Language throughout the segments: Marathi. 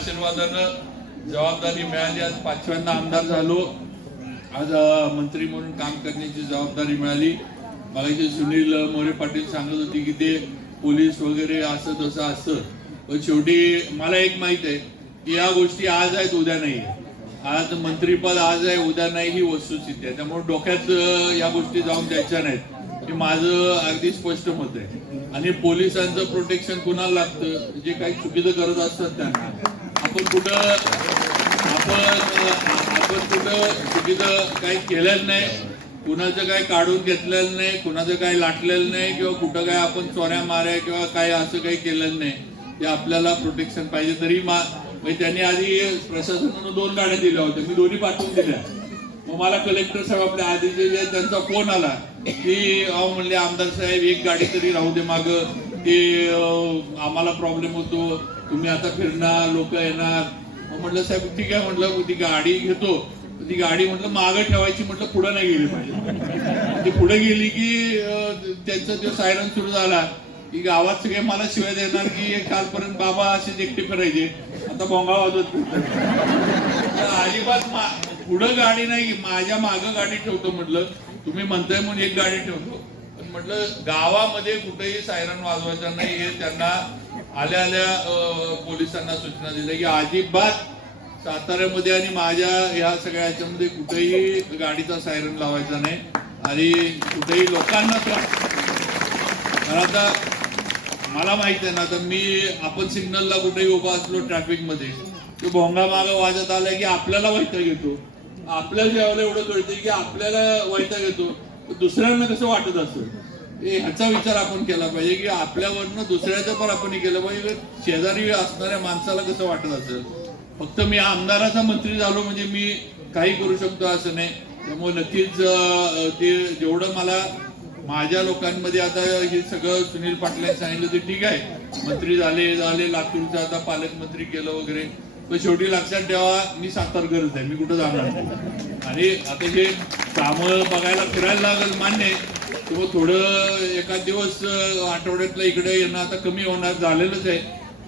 आशीर्वादानं जबाबदारी मिळाली. आज पाचव्यांदा आमदार झालो. आज मंत्री म्हणून काम करण्याची जबाबदारी मिळाली. मगाशी सुनील मोरे पाटील सांगत होते की ते पोलीस वगैरे असं तसं असतं. पण शेवटी मला एक माहीत आहे की या गोष्टी आज आहेत उद्या नाही आज मंत्रीपद आज आहे उद्या नाही ही वस्तुस्थिती आहे. त्यामुळे डोक्यात या गोष्टी जाऊन द्यायच्या नाहीत. हे माझं अगदी स्पष्ट मत आहे. आणि पोलिसांचं प्रोटेक्शन कुणाला लागतं? जे काही चुकीचं करत असतात त्यांना. आपण कुठं आपण आपण कुठं चुकीचं काही केलेलं नाही कुणाचं काही काढून घेतलेलं नाही कुणाचं काही लाटलेलं नाही किंवा कुठं काय आपण चोऱ्या माऱ्या किंवा काय असं काही केलेलं नाही ते आपल्याला प्रोटेक्शन पाहिजे तरी मा म्हणजे त्यांनी आधी प्रशासनानं दोन गाड्या दिल्या होत्या मी दोन्ही पाठवून दिल्या. मग मला कलेक्टर साहेब आपल्या आधीचे जे त्यांचा फोन आला की अहो म्हणले आमदार साहेब एक गाडी तरी राहू दे माग. ते आम्हाला प्रॉब्लेम होतो. तुम्ही आता फिरणार लोक येणार. म्हटलं साहेब ठीक आहे म्हटलं ती गाडी घेतो. ती गाडी म्हटलं मागं ठेवायची म्हटलं पुढे नाही गेली पाहिजे. ती पुढे गेली की त्यांचा जो सायरन सुरू झाला की गावात सगळे मला शिवाय देणार की कालपर्यंत बाबा असे एकटे फिरायचे. आता भोंगा वाजवत अजिबात पुढं गाडी नाही माझ्या मागं गाडी ठेवतो म्हटलं. तुम्ही म्हणताय म्हणून एक गाडी ठेवतो. म्हटलं गावामध्ये कुठेही सायरन वाजवायचा नाही हे त्यांना आल्या आल्या पोलिसांना सूचना दिल्या. की अजिबात साताऱ्यामध्ये आणि माझ्या ह्या सगळ्या ह्याच्यामध्ये कुठेही गाडीचा सायरन लावायचा नाही. आणि कुठेही लोकांना आता मला माहीत आहे ना आता मी आपण सिग्नलला कुठेही उभा असलो ट्रॅफिकमध्ये तो भोंगा माग वाजत आला की आपल्याला वैताग येतो. आपल्याला जेवायला एवढं कळतं की आपल्याला वैताग येतो. दुसऱ्यांना कसं वाटत असतं ह्याचा विचार आपण केला पाहिजे की आपल्यावरनं दुसऱ्याचं पण आपण केलं पाहिजे शेजारी असणाऱ्या माणसाला कसं वाटत असेल? फक्त मी आमदाराचा मंत्री झालो म्हणजे मी काही करू शकतो असं नाही. त्यामुळे नक्कीच ते जेवढं मला माझ्या लोकांमध्ये आता हे सगळं सुनील पाटलांनी सांगितलं ते ठीक आहे. मंत्री झाले झाले लातूरचं आता पालकमंत्री केलं वगैरे. तर शेवटी लक्षात ठेवा मी सातारकरच आहे मी कुठं जाणार नाही. आणि आता जे कामं बघायला फिरायला लागेल मान्य किंवा थोडं एखाद दिवस आठवड्यातलं इकडे येणं आता कमी होणार झालेलंच आहे.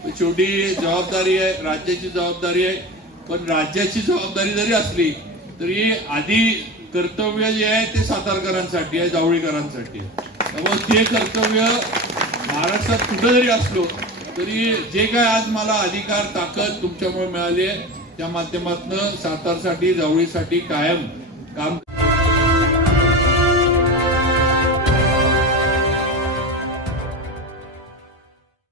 पण शेवटी जबाबदारी आहे राज्याची जबाबदारी आहे. पण राज्याची जबाबदारी जरी असली तरी आधी कर्तव्य जे आहे ते सातारकरांसाठी आहे जावळीकरांसाठी आहे. त्यामुळे ते कर्तव्य महाराष्ट्रात कुठं जरी असलो तरी जे काय आज मला अधिकार ताकद तुमच्यामुळे मिळाली आहे त्या माध्यमातून सातारसाठी जावळीसाठी कायम काम